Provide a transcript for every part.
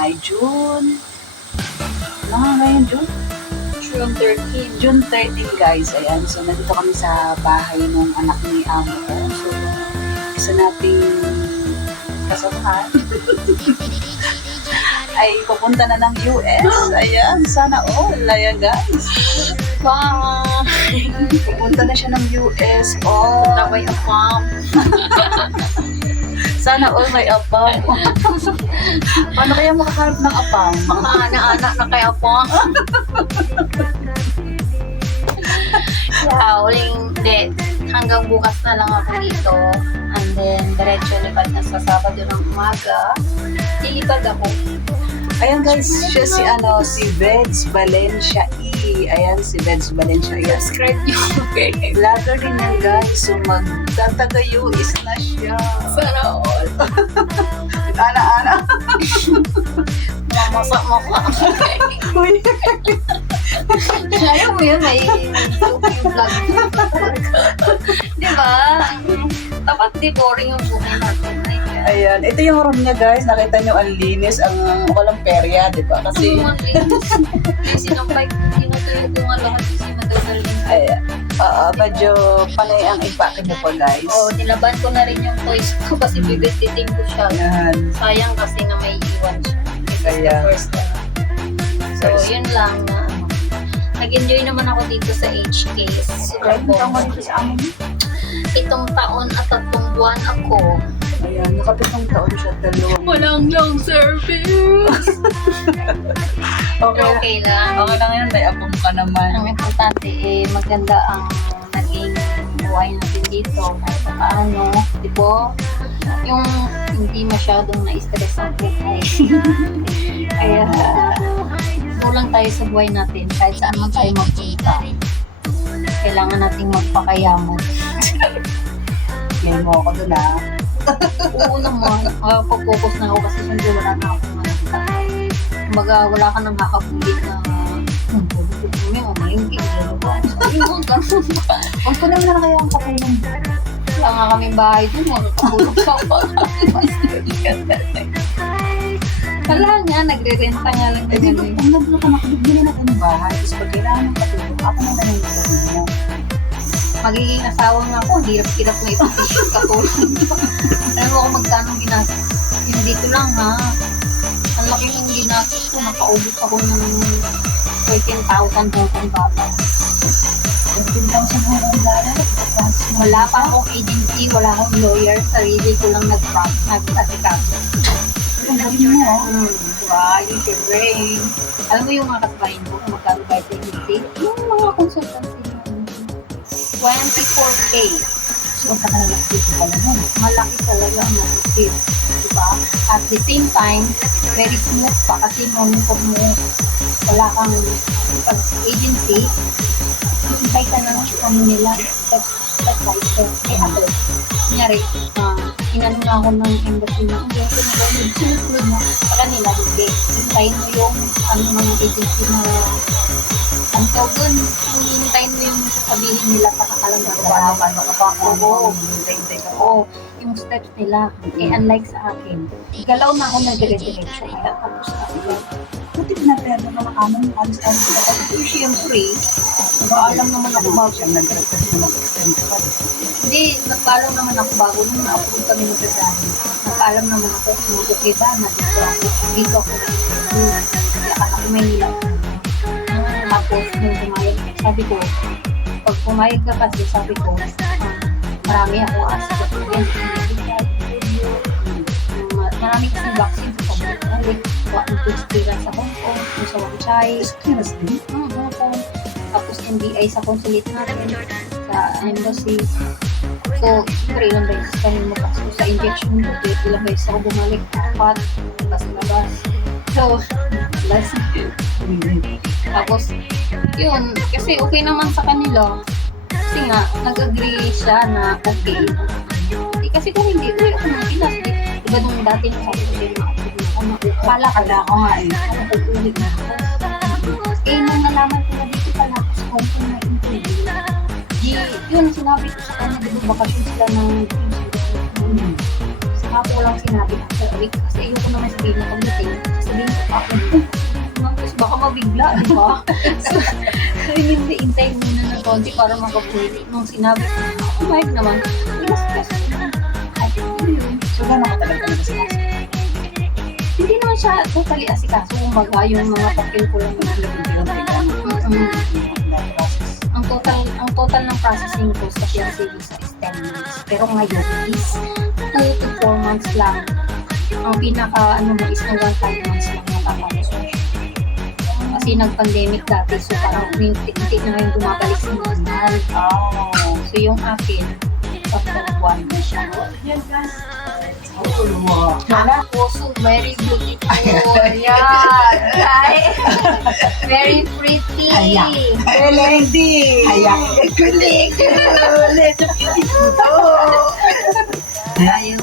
ay June. Ngayon June? June 13. June 13 guys. Ayan. So nandito kami sa bahay ng anak ni Amo ko. So isa nating kasamahan ay pupunta na ng US. Ayan. Sana all. Ayan guys. Bye! Pupunta na siya ng US. Oh. Taway apam. Sana all may apam. Paano kaya makakarap ng apam? Mga anak-anak na kaya po. Hanggang bukas na lang ako dito. And then, diretso lipad na sa Sabado ng umaga. Lilipad ako. Ayan guys, siya si Veds Valencia E. Ayan, si Veds Valencia E. Subscribe nyo. Vlogger din yan guys. So magtataga-US na siya. Sana all. Ana-ana. Mamasa-masa. Uy. Ayaw mo yun, may yung vlog. Diba? Dapat di boring yung buhay natin. Ayan, ito yung room niya guys. Nakita nyo ang linis, ang walang perya, di ba? Kasi, Kasi nung bike, tinutuyo ko nga lahat kasi madagaling. ayan, medyo panay ang impake niyo po guys. Oo, nilaban ko na rin yung toys ko kasi bibititin ko siya. Ayan. Sayang kasi na may iwan siya. Kaya, First time. So, yun lang na nag-enjoy naman ako dito sa HK. Super Kahit tama fun. dito sa amin. Itong taon at 3 buwan ako. Ayan, nakapitong taon siya, dalawang. Walang long service. Okay lang. Okay lang yun, may apong ka naman. Ang importante maganda ang naging buhay natin dito. Kahit paano, di ba? Yung hindi masyadong na-stress ang buhay. Kaya, kulang tayo sa buhay natin. Kahit saan man tayo magpunta. Kailangan nating magpakayaman. May mo ako dun Oo naman. Pag-focus na ako kasi siyempre wala na akong nakita. Kumbaga, wala ka nang kakapulit na may umalingking. Yung ganun ba? Ang kulang na kaya ang kapulong. Wala nga kaming bahay dun. Nakapulog sa Wala nga, nagre-renta nga lang. Eh, di ba, kung naglo ka nakabigyan na natin ng bahay, tapos pag kailangan ng katulong, ako na lang yung katulong mo. Magiging asawa nga ako, hirap-hirap na ipag-issue katulong. Alam mo kung magkano ginastos. Yung dito lang ha. Ang laki ng ginastos ko, nakaubos ako ng 13,000 Hong Kong bata. 15,000 Hong Kong. Wala pa akong agency, wala akong lawyer, sarili ko lang nag-asikaso. Ang galing mo, Diba? Use your brain. Alam mo yung mga kasbahin ko, kung magkano ba ito agency? Yung mga consultancy na 24K. so ang kakalakit ko pala nun. Malaki talaga ang nasisip. Diba? At the same time, very smooth pa kasi monitor mo, wala kang agency, hintay ka ng ano nila, advisor, kay Apple. Kunyari, inano na ako ng embassy na, hindi ako nag-download, sunod na sa kanila, hindi. Hintayin mo yung ano ng agency na ang tawag dun, hintayin mo yung sasabihin nila pakakalang Paano ka pa ako? Oo. Hintay-hintay ka pa. Oo, yung steps nila. Eh, unlike sa akin, galaw na ako na dire-diretso. Tapos kasi, Buti na pero mga amon, alis-alis ka pa. siyempre, nag-aalam naman ako bago. Siyang nag-request na mag-extend ka pa. Hindi, nagpaalam naman ako bago nung na-approve kami ng trabaho. Nagpaalam naman ako kung okay ba na dito ako. Dito ako. Kaya ako Maynila. Tapos, nung pumayag, sabi ko, pag pumayag ka kasi, sabi ko, marami ako ask. Marami kasi vaccine sa pag-balik. Yung experience sa Hong Kong, yung sa Wang Chai. Experience din. Hong Kong. Tapos NBI sa consulate natin, sa embassy. So, siyempre ilang beses kami magkaso sa injection ko. Ilang beses ako bumalik. Apat, labas. So, last. Tapos, yun, kasi okay naman sa kanila. Kasi nga, nag-agree siya na okay. Kasi kung hindi, uwi ako ng Pilas. Diba nung dati na sabi ko sa'yo, pala ka na ako nga eh. Nakukulit na ako. Eh, nung nalaman ko na dito pala, sa Hong Kong na interview, yun, sinabi ko sa kanya, dito bakasyon sila ng saka ko lang sinabi after a week kasi ayoko naman sabihin na pag-meeting, sabihin Tapos baka mabigla, di ba? So, hindi, intay muna ng konti para makapulit. Nung sinabi ko, kumayag naman, ilas-ilas na. At yun. So, gano'n ka talaga nag-asikaso? Hindi naman siya totally asikaso. Kumbaga, yung mga papel ko lang na ang total ng processing ko sa PRC visa is 10 months. Pero ngayon is 2 to 4 months lang. Ang pinaka mo is hanggang 5 months lang nakakapos. Kasi nag-pandemic dati, so parang hindi na ngayon bumabalik sa normal. Oh. So yung akin, after 1 na siya. Wala. So very beautiful. Yan. Right? Very pretty. Ayan. Lady. Ayan. Kulit.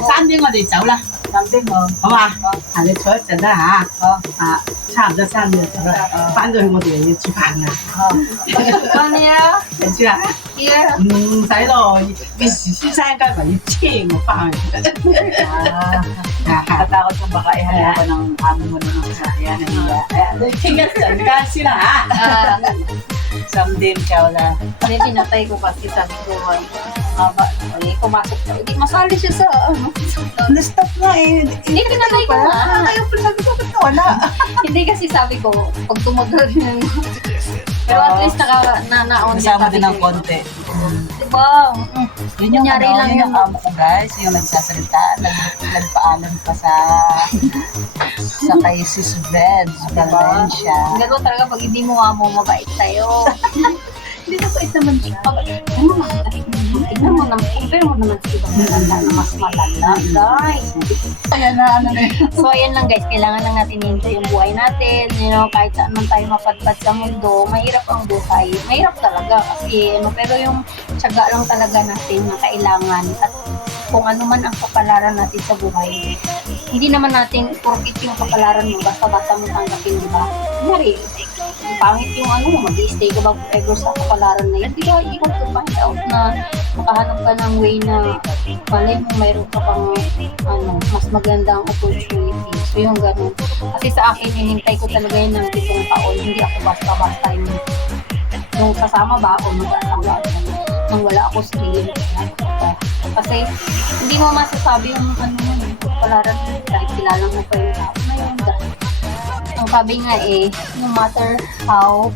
三点我哋走啦， Something mo. 好嘛？行你坐一陣啦吓，差唔多3點走啦，翻到去我哋又要煮飯啦， Ano yan? 你知啦？ Here. 唔使咯，幾時先生應該咪要車我翻去？ Nakatakot kung baka ihaya ko ng amo mo na ng sasakyan. Nahiya. 你傾一陣間先啦吓。 Someday, ciao la. Hindi, pinatay ko kasi sabi ko, pumasok siya. Hindi, masali siya sa, Na-stop nga eh. Hindi, pinatay ko nga. Ayaw pa sabi ko, ba't wala? Hindi kasi sabi ko, pag tumagal yun. Pero at least naon Kasama din ng konti. Diba? Yun yung, Kunyari lang yun yung yun. amo ko guys, yung nagsasalita, nagpaalam pa sa kay Sis Veg, Valencia. Gano'n talaga pag hindi mo amo, mabait tayo. Hindi na bait naman siya. Tignan mo naman, compare mo naman sa ibang malala na mas malala, guys. Kaya na ano na yun. So, ayan lang guys, kailangan lang natin i-enjoy yung buhay natin. You know, kahit saan man tayo mapadpad sa mundo, mahirap ang buhay. Mahirap talaga kasi, pero yung tiyaga lang talaga natin na kailangan at kung ano man ang kapalaran natin sa buhay, hindi naman natin porkit yung kapalaran mo, basta-basta mo tanggapin, di ba? Kunyari, pangit yung mag-i-stay ka ba forever sa kapalaran na yan, di ba? You have to find out na makahanap ka ng way na malay mo mayroon ka pang mas magandang opportunity. So yung ganun. Kasi sa akin, hinintay ko talaga yun ng 7 taon. Hindi ako basta-basta yung kasama ba o mag-asawa nang wala ako sarili. Kasi hindi mo masasabi yung kapalaran kahit kilala mo pa yung tao na yun. Ang sabi nga no matter how,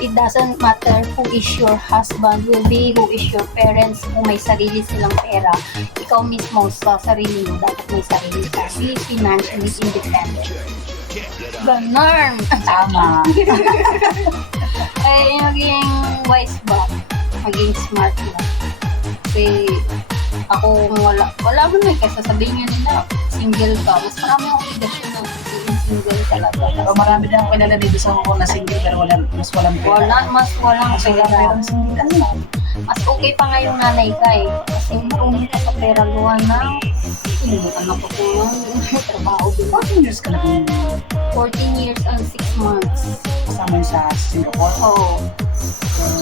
it doesn't matter who is your husband will be, who is your parents, kung may sarili silang pera, ikaw mismo sa sarili mo, dapat may sarili ka. Be financially independent. Ganun! Tama. Ay, maging wise ba? Maging smart ba? Kasi ako wala mo na kasi sabihin nga nila, single ka. Mas marami akong obligasyon na single talaga. Pero marami din ako kilala dito sa Hong Kong na single pero mas walang pera. Mas walang Mas walang pera. pera single. Mas okay pa nga yung nanay ka kasi marunong ka sa pera gawa na hindi ka nakukulang trabaho, diba? 14 years ka na kung 14 years and 6 months. kasama sa Singapore. Oo.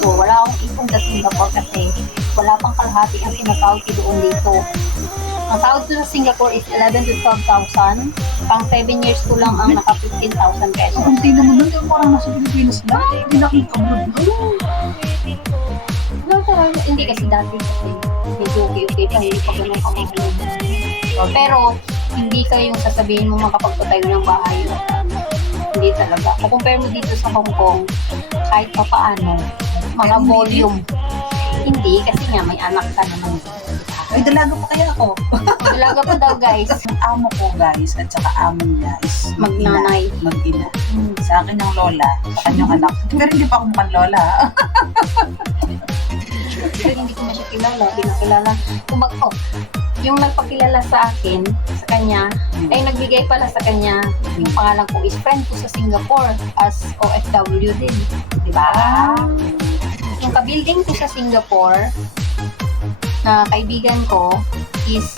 So, wala akong ipon sa Singapore kasi wala pang kalahati ang tinatawag ko doon dito. Ang tawag ko sa Singapore is 11 to 12,000. Pang 7 years ko lang ang naka 15,000 pesos. Hindi naman nun, yung parang nasa Pilipinas na. Hindi nakikablood nun. No, talaga, hindi kasi dati kasi medyo okay pa, hindi pa ganun kamahal. Pero, hindi ka yung sasabihin mo makapagpatayo ng bahay. Hindi talaga. Kung compare mo dito sa Hong Kong, kahit pa paano, mga volume. Hindi, kasi nga may anak ka naman. Ay, dalaga pa kaya ako. Dalaga pa daw guys. Ang amo ko guys, at saka amo niya is Magnanay. Mag-ina. Sa akin yung lola, sa kanyang anak. Pero hindi pa ako mukhang lola. Pero hindi ko na siya kilala. Pinakilala. Yung nagpakilala sa akin, sa kanya, ay nagbigay pala sa kanya, yung pangalan ko is friend ko sa Singapore as OFW din. Diba? Yung ka-building ko sa Singapore, na kaibigan ko, is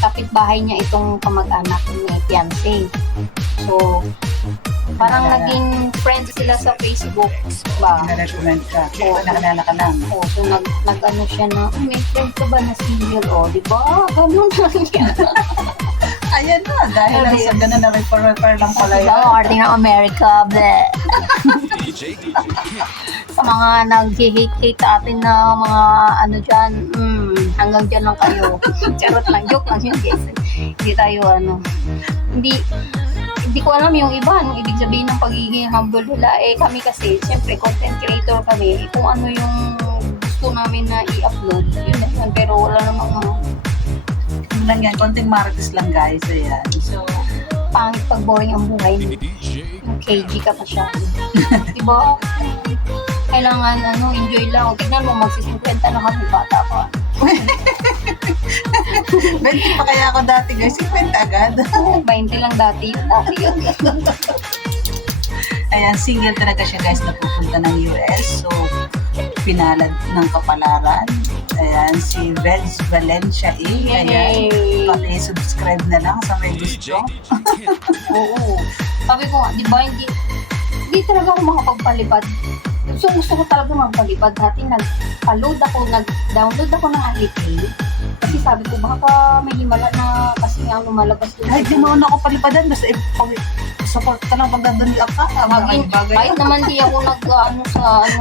kapitbahay niya itong kamag-anak ni fiancé. So, parang naging friends sila sa Facebook ba? Na-recommend ka. Kaya nakalala ka lang. Oh, so nag-ano siya na, may friend ka ba na single? Oh, di ba? Ganun lang yan. ayan na. Dahil lang sa ganun na refer lang pala Diba, yun. ordering ng America, bleh. Sa mga nag-hate sa atin na mga ano dyan, hanggang dyan lang kayo. Charot lang, joke lang yun guys. Hindi tayo hindi ko alam yung iba, anong ibig sabihin ng pagiging humble nila. Kami kasi, siyempre, content creator kami. Kung ano yung gusto namin na i-upload, yun na yun. Pero wala namang Yun lang yan. Konting marites lang guys. Ayan. So, pangit pag boring ang buhay. Yung KG ka pa siya. Diba? Kailangan, enjoy lang. Tignan mo, magsisimplenta na kami bata pa. 20 pa kaya ako dati guys. 50 agad. 20 lang dati yun. Ayan, single talaga siya guys na pupunta ng US. So, pinalad ng kapalaran. Ayan, si Veds Valencia A. Ayan, Yay! paki-subscribe na lang sa may gusto. Oo. Sabi ko nga, di ba, hindi talaga ako makapagpalipad. So, gusto ko talaga magpalipad. Dati nag-download ako ng Alipay. Kasi sabi ko, baka may himala na kasi nga lumalabas doon. Ay, di mo na ako palipadan. Basta support ka lang pag nandun ka pa. Kahit naman di ako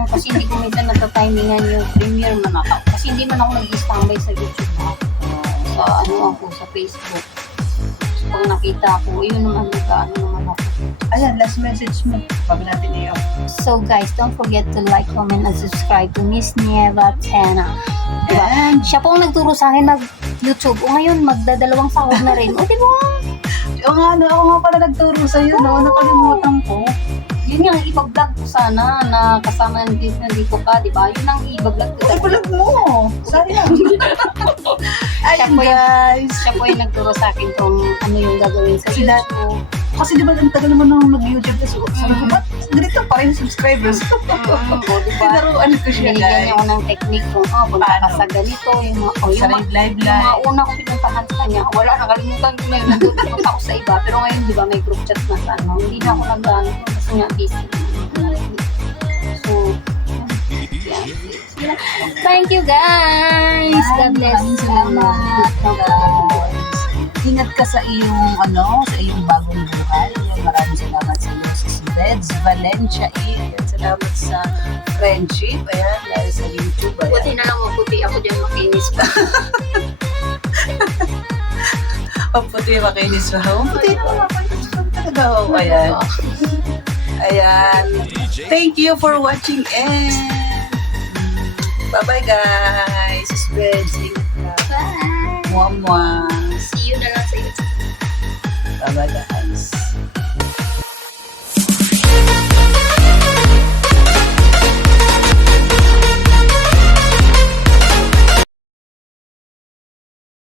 kasi hindi ko minsan nagta-timingan yung premiere manakaw. Kasi hindi man ako nag-standby sa YouTube na. Sa Facebook. So, pag nakita ko, yun naman naman ako. Ayan, last message mo. Bago natin iyo. So guys, don't forget to like, comment, and subscribe to Miss Nieva Tena. Diba? Ayan. Siya po ang nagturo sa akin mag-YouTube. O ngayon, magdadalawang sahod na rin. O diba? O nga, ako nga pala nagturo sa'yo, no? Nakalimutan ko. Yun yung ipa-vlog ko sana na kasama nandito ka, diba? Yun ang ipa-vlog ko. Ay, palag mo. Sayang. Ayun, guys. Siya po yung nagturo sa akin kung ano yung gagawin sa Kasi YouTube. Kasi di ba ang tagal naman nung nag-YouTube na suot. Sabi ko, ba't ganito pa rin subscribers? O diba? Pinaruan ko siya, Binigyan guys. niya ako ng technique kung punta ka sa ganito, yung Live. mga una kong pinuntahan sa kanya, wala, nakalimutan ko na yun, nandun ako sa iba. Pero ngayon, di ba, may group chat na sa hindi na ako nag-ano, kasi nga busy. So, yeah. Thank you guys! God bless. Salamat. Ingat ka sa iyong bagong buhay. Maraming salamat sa iyo, si Veds Valencia. Salamat sa friendship. Ayan, dahil sa YouTube. Buti na lang maputi ako dyan, makinis pa. Puti makinis pa. Puti na makinis pa talaga. Ayan. Ayan. Thank you for watching and bye-bye guys. Veds, ingat ka. Bye! Mwah-mwah. See you na lang sa YouTube. Bye-bye guys.